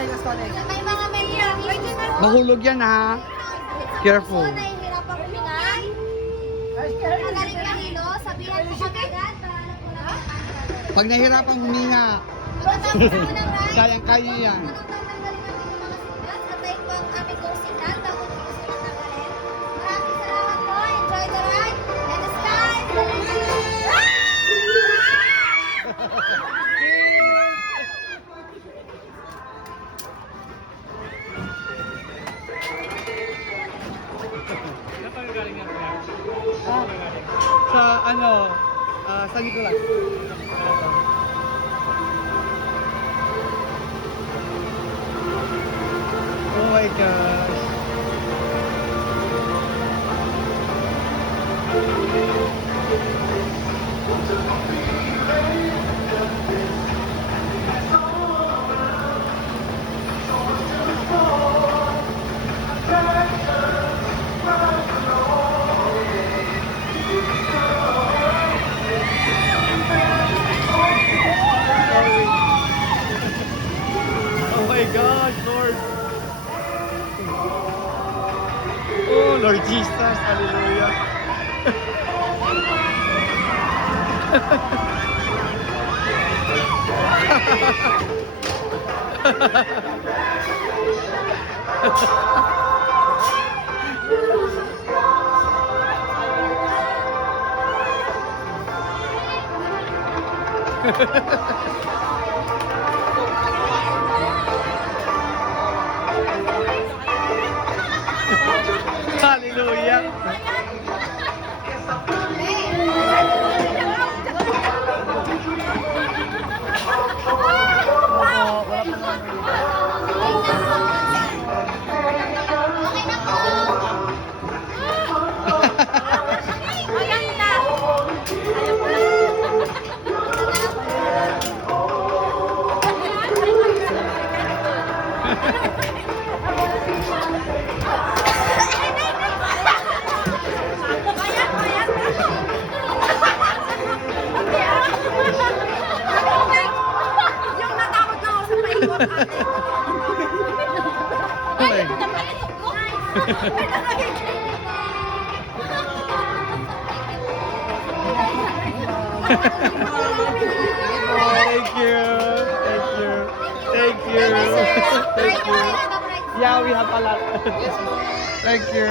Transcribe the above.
May mga may Mahulog yan ha. Careful. nahihirapang huminga. Magaling ka hilo, sabihan mo agad para wala. Pag nahirapang huminga, Pagkatapos mo ng ride, kayang-kaya yan. tanggalin natin yung mga signal. Sabay po ang aming go signal bago po sila tanggalin. Maraming salamat po. Enjoy the ride. And the sky is the limit. Sa ano, San Nicolas. Oh my gosh. Oh my gosh, Lord. Oh, Lord Jesus, hallelujah. Hallelujah. Okay na po. Ayan na. Yung natakot na ako sa paikot. Ay, napaikot ko. Thank you. Thank you. Thank you. Thank you. Yeah, we have a lot. Thank you.